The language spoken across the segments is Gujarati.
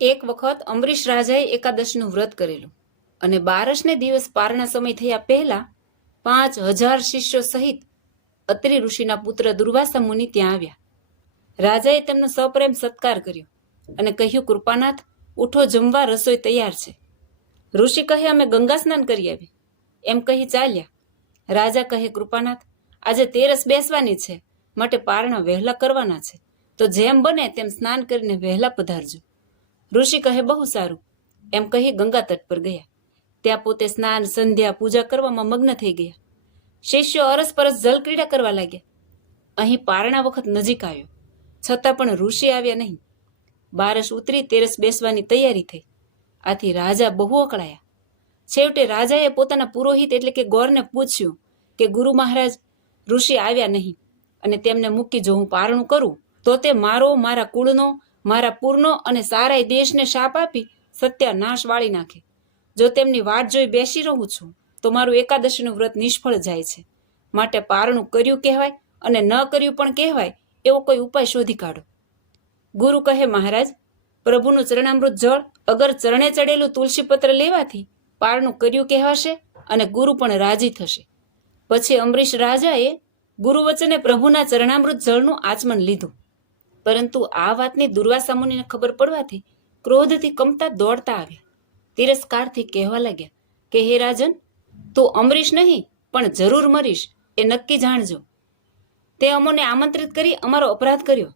એક વખત અંબરીશ રાજાએ એકાદશનું વ્રત કરેલું અને 12ને દિવસ પારણા સમય થયા પહેલા 5000 શિષ્યો સહિત અત્રિ ઋષિના પુત્ર દુર્વાસા મુનિ ત્યાં આવ્યા. રાજાએ તેમનો સપ્રેમ સત્કાર કર્યો અને કહ્યું, કૃપાનાથ, ઉઠો, જમવા, રસોઈ તૈયાર છે. ઋષિ કહે, અમે ગંગા સ્નાન કરી આવી. એમ કહી ચાલ્યા. રાજા કહે, કૃપાનાથ, આજે તેરસ બેસવાની છે, માટે પારણા વહેલા કરવાના છે, તો જેમ બને તેમ સ્નાન કરીને વહેલા પધારજો. ઋષિ કહે, બહુ સારું. એમ કહી ગંગા તટ પર ગયા. ત્યાં પોતે સ્નાન, સંધ્યા, પૂજા કરવામાં મગ્ન થઈ ગયા. શિષ્યો અરસપરસ જલક્રીડા કરવા લાગ્યા. અહીં પારણા વખત નજીક આવ્યો, છતાં પણ ઋષિ આવ્યા નહીં. બારસ ઉતરી તેરસ બેસવાની તૈયારી થઈ. આથી રાજા બહુ અકળાયા. છેવટે રાજાએ પોતાના પુરોહિત એટલે કે ગોરને પૂછ્યું કે ગુરુ મહારાજ, ઋષિ આવ્યા નહીં અને તેમને મૂકી જો હું પારણું કરું તો તે મારો, મારા કુળનો, મારા પૂરનો અને સારાય દેશને શાપ આપી સત્યાનાશ વાળી નાખે. જો તેમની વાટ જોઈ બેસી રહું છું તો મારું એકાદશીનું વ્રત નિષ્ફળ જાય છે. માટે પારણું કર્યું કહેવાય અને ન કર્યું પણ કહેવાય એવો કોઈ ઉપાય શોધી કાઢો. ગુરુ કહે, મહારાજ, પ્રભુનું ચરણામૃત જળ અગર ચરણે ચડેલું તુલસીપત્ર લેવાથી પારણું કર્યું કહેવાશે અને ગુરુ પણ રાજી થશે. પછી અંબરીશ રાજાએ ગુરુ વચને પ્રભુના ચરણામૃત જળનું આચમન લીધું. પરંતુ આ વાતની દુર્વાસા મુનિને ખબર પડવાથી ક્રોધથી કંપતા દોડતા આવ્યા. તિરસ્કારથી કહેવા લાગ્યા કે હે રાજન, તું અંબરીશ નહીં પણ જરૂર મરીશ, એ નક્કી જાણજો. તે અમોને આમંત્રિત કરી અમારો અપરાધ કર્યો,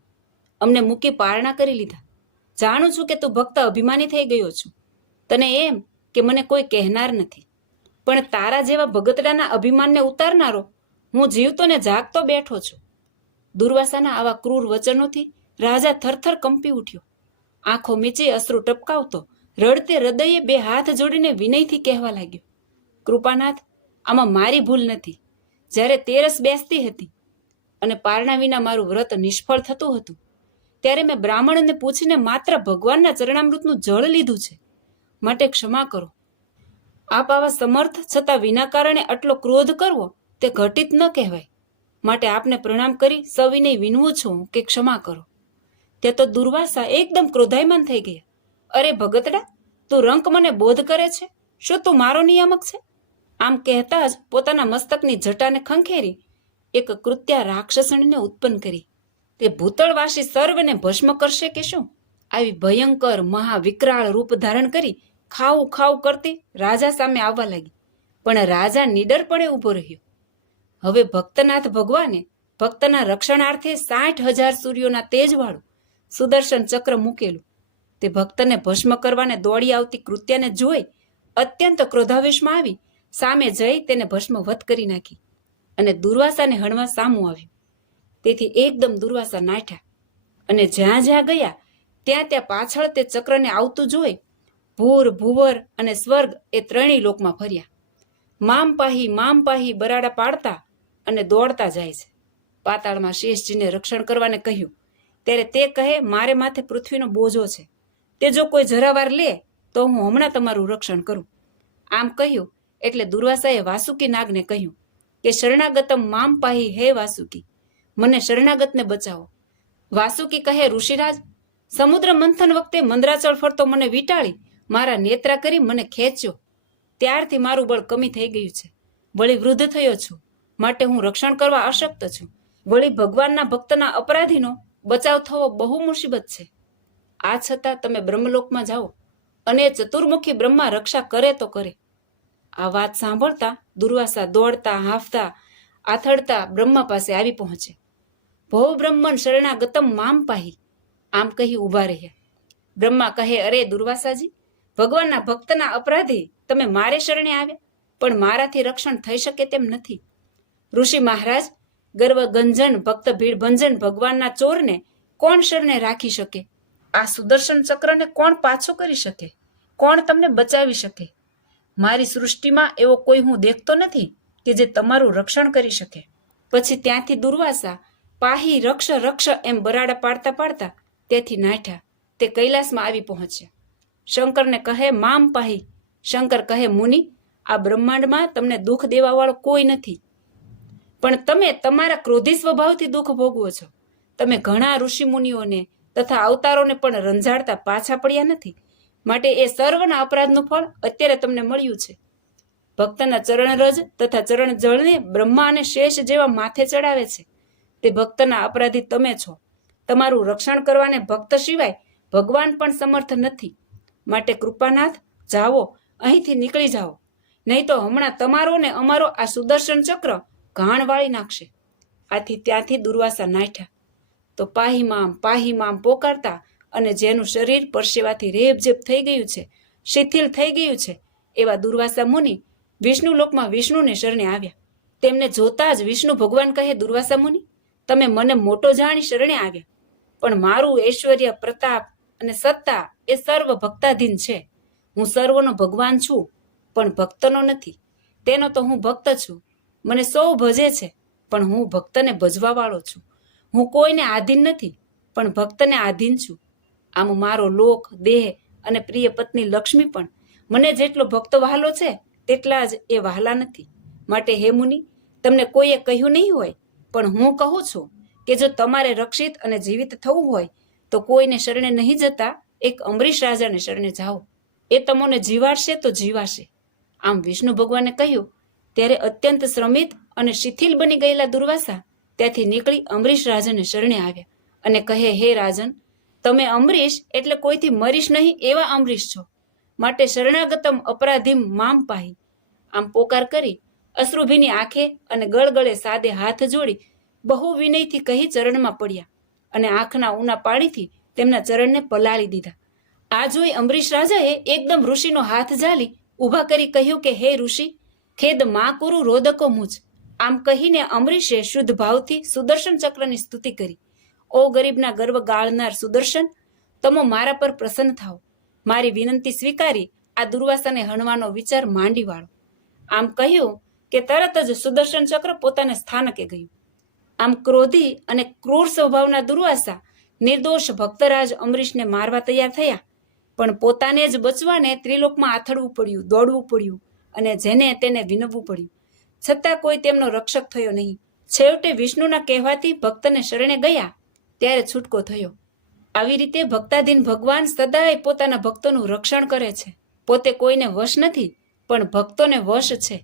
અમને મૂકી પારણા કરી લીધા. જાણું છું કે તું ભક્ત અભિમાની થઈ ગયો છું. તને એમ કે મને કોઈ કહેનાર નથી, પણ તારા જેવા ભગતડાના અભિમાનને ઉતારનારો હું જીવતો ને જાગતો બેઠો છું. દુર્વાસાના આવા ક્રૂર વચનોથી રાજા થરથર કંપી ઉઠ્યો. આંખો મીચી અશ્રુ ટપકાવતો રડતે હૃદયે બે હાથ જોડીને વિનયથી કહેવા લાગ્યો, કૃપાનાથ, આમાં મારી ભૂલ નથી. જ્યારે તેરસ બેસતી હતી અને પારણા વિના મારું વ્રત નિષ્ફળ થતું હતું ત્યારે મેં બ્રાહ્મણને પૂછીને માત્ર ભગવાનના ચરણામૃતનું જળ લીધું છે, માટે ક્ષમા કરો. આપ આવા સમર્થ છતાં વિના કારણે આટલો ક્રોધ કરવો તે ઘટિત ન કહેવાય. માટે આપને પ્રણામ કરી સવિનય વિનવું છું કે ક્ષમા કરો. તે તો દુર્વાસા એકદમ ક્રોધાયમાન થઈ ગયા. અરે ભગતડા, તું રંક મને બોધ કરે છે? શું તું મારો નિયામક છે? આમ કહેતા જ પોતાના મસ્તકની જટાને ખંખેરી એક કૃત્યા રાક્ષસણીને ઉત્પન્ન કરી. તે ભૂતળવાસી સર્વને ભસ્મ કરશે કે શું? આવી ભયંકર મહાવિકરાળ રૂપ ધારણ કરી ખાવ ખાવ કરતી રાજા સામે આવવા લાગી. પણ રાજા નીડરપણે ઊભો રહ્યો. હવે ભક્તનાથ ભગવાને ભક્તના રક્ષણાર્થે 60,000 સૂર્યોના તેજવાળું સુદર્શન ચક્ર મૂકેલું. તે ભક્તને ભસ્મ કરવાને દોડી આવતી કૃત્યાને જોઈ અત્યંત ક્રોધાવેશમાં આવી સામે જઈ તેને ભસ્મવત કરી નાખી અને દુર્વાસાને હણવા સામું આવ્યું. તેથી એકદમ દુર્વાસા નાઠ્યા અને જ્યાં જ્યાં ગયા ત્યાં ત્યાં પાછળ તે ચક્રને આવતું જોઈ ભૂર, ભૂવર અને સ્વર્ગ એ ત્રણેય લોકમાં ફર્યા. મામ પાહી બરાડા પાડતા અને દોડતા જાય છે. પાતાળમાં શેષજીને રક્ષણ કરવાને કહ્યું ત્યારે તે કહે, મારે માથે પૃથ્વીનો બોજો છે, તે જો કોઈ જરાવાર લે તો હું હમણાં તમારું રક્ષણ કરું. આમ કહ્યું એટલે દુર્વાસાએ વાસુકી નાગને કહ્યું કે શરણાગતમ મામ પાહી, હે વાસુકી, મને શરણાગતને બચાવો. વાસુકી કહે, ઋષિરાજ, સમુદ્ર મંથન વખતે મંદરાચળ ફરતો મને વીંટાળી મારા નેત્રા કરી મને ખેંચ્યો, ત્યારથી મારું બળ કમી થઈ ગયું છે. વળી વૃદ્ધ થયો છું, માટે હું રક્ષણ કરવા અશક્ત છું. વળી ભગવાનના ભક્તના અપરાધીનો બચાવ થવો બહુ મુસીબત છે. આ છતાં તમે બ્રહ્મલોકમાં જાઓ અને ચતુર્મુખી બ્રહ્મા રક્ષા કરે તો કરે. આ વાત સાંભળતા દુર્વાસા દોડતા, હાંફતા, આથડતા બ્રહ્મા પાસે આવી પહોંચે. ભો બ્રહ્મણ શરણાગતમ મામ પાહી, આમ કહી ઊભા રહ્યા. બ્રહ્મા કહે, અરે દુર્વાસાજી, ભગવાનના ભક્તના અપરાધી તમે મારે શરણે આવ્યા, પણ મારાથી રક્ષણ થઈ શકે તેમ નથી. ઋષિ મહારાજ, ગર્વ ગંજન ભક્ત ભીડ ભંજન ભગવાનના ચોરને કોણ શરણે રાખી શકે? આ સુદર્શન ચક્રને કોણ પાછું કરી શકે? કોણ તમને બચાવી શકે? મારી સૃષ્ટિમાં એવો કોઈ હું દેખતો નથી કે જે તમારું રક્ષણ કરી શકે. પછી ત્યાંથી દુર્વાસા પાહી રક્ષ રક્ષ એમ બરાડા પાડતા પાડતા ત્યાંથી નાઠ્યા. તે કૈલાસમાં આવી પહોંચ્યા. શંકરને કહે, મામ પાહી. શંકર કહે, મુનિ, આ બ્રહ્માંડમાં તમને દુઃખ દેવાવાળો કોઈ નથી, પણ તમે તમારા ક્રોધી સ્વભાવથી દુઃખ ભોગવો છો. તમે ઘણા ઋષિ મુનિઓને તથા અવતારોને પણ રંજાડતા પાછા પડ્યા નથી. માટે એ સર્વના અપરાધનું ફળ અત્યારે તમને મળ્યું છે. ભક્તના ચરણરજ તથા ચરણ જળને બ્રહ્મા અને શેષ જેવા માથે ચડાવે છે. તે ભક્તના અપરાધી તમે છો. તમારું રક્ષણ કરવાને ભક્ત સિવાય ભગવાન પણ સમર્થ નથી. માટે કૃપાનાથ, જાઓ, અહીંથી નીકળી જાઓ, નહીં તો હમણાં તમારો ને અમારો આ સુદર્શન ચક્ર ઘાણ વાળી નાખશે. આથી ત્યાંથી દુર્વાસા નાઠ્યા. તો પાહી મામ પોકારતા અને જેનું શરીર પરસેવાથી રેબઝેબ થઈ ગયું છે, શિથિલ થઈ ગયું છે, એવા દુર્વાસા મુનિ વિષ્ણુલોકમાં વિષ્ણુને શરણે આવ્યા. તેમને જોતા જ વિષ્ણુ ભગવાન કહે, દુર્વાસા મુનિ, તમે મને મોટો જાણી શરણે આવ્યા, પણ મારું ઐશ્વર્ય, પ્રતાપ અને સત્તા એ સર્વ ભક્તાધીન છે. હું સર્વનો ભગવાન છું, પણ ભક્તનો નથી. તેનો તો હું ભક્ત છું. મને સૌ ભજે છે, પણ હું ભક્તને ભજવા વાળો છું. હું કોઈને આધીન નથી, પણ ભક્તને આધીન છું. આમ મારો લોક, દેહ અને પ્રિય પત્ની લક્ષ્મી પણ મને જેટલો ભક્ત વહાલો છે તેટલા જ એ વહાલા નથી. માટે હે મુનિ, તમને કોઈએ કહ્યું નહીં હોય, પણ હું કહું છું કે જો તમારે રક્ષિત અને જીવિત થવું હોય તો કોઈને શરણે નહીં જતા એક અંબરીશ રાજાને શરણે જાઓ. એ તમને જીવાડશે તો જીવાશે. આમ વિષ્ણુ ભગવાને કહ્યું ત્યારે અત્યંત શ્રમિત અને શિથિલ બની ગયેલા દુર્વાસા ત્યાંથી નીકળી અંબરીશ રાજાને શરણે આવ્યા અને કહે, હે રાજન, તમે અંબરીશ એટલે કોઈથી મરીશ નહીં એવા અંબરીશ છો. માટે શરણાગતમ અપરાધીમ મામ પાહી. આમ પોકાર કરી અશ્રુભીની આંખે અને ગળગળે સાદે હાથ જોડી બહુ વિનયથી કહી ચરણમાં પડ્યા અને આંખના ઊના પાણીથી તેમના ચરણને પલાળી દીધા. આ જોઈ અંબરીશ રાજાએ એકદમ ઋષિનો હાથ ઝાલી ઊભા કરી કહ્યું કે, હે ઋષિ, ખેદ મા કુરુ રોદકો મુજ. આમ કહીને અંબરીશે શુદ્ધ ભાવથી સુદર્શન ચક્રની સ્તુતિ કરી. ઓ ગરીબના ગર્વ ગાળનાર સુદર્શન, તમો મારા પર પ્રસન્ન થાઓ. મારી વિનંતી સ્વીકારી આ દુર્વાસાને હણવાનો વિચાર માંડી વાળો. આમ કહ્યું કે તરત જ સુદર્શન ચક્ર પોતાને સ્થાનકે ગયું. આમ ક્રોધી અને ક્રૂર સ્વભાવના દુર્વાસા નિર્દોષ ભક્તરાજ અંબરીશને મારવા તૈયાર થયા, પણ પોતાને જ બચવાને ત્રિલોકમાં આથડવું પડ્યું, દોડવું પડ્યું અને જેને તેને વિનવવું પડ્યું. છતાં કોઈ તેમનો રક્ષક થયો નહીં. છેવટે વિષ્ણુના કહેવાથી ભક્તને શરણે ગયા ત્યારે છૂટકો થયો. આવી રીતે ભક્તાધીન ભગવાન સદાય પોતાના ભક્તોનું રક્ષણ કરે છે. પોતે કોઈને વશ નથી, પણ ભક્તોને વશ છે.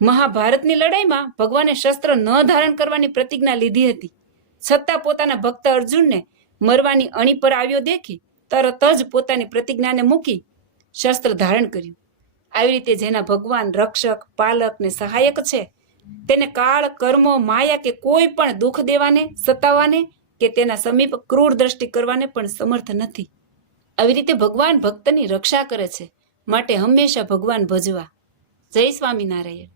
મહાભારતની લડાઈમાં ભગવાને શસ્ત્ર ન ધારણ કરવાની પ્રતિજ્ઞા લીધી હતી, છતાં પોતાના ભક્ત અર્જુનને મરવાની અણી પર આવ્યો દેખી તરત જ પોતાની પ્રતિજ્ઞાને મૂકી શસ્ત્ર ધારણ કર્યું. આવી રીતે જેના ભગવાન રક્ષક, પાલક ને સહાયક છે, તેને કાળ, કર્મો, માયા કે કોઈ પણ દુઃખ દેવાને, સતાવવાને કે તેના સમીપ ક્રૂર દ્રષ્ટિ કરવાને પણ સમર્થ નથી. આવી રીતે ભગવાન ભક્તની રક્ષા કરે છે. માટે હંમેશા ભગવાન ભજવા. જય સ્વામિનારાયણ.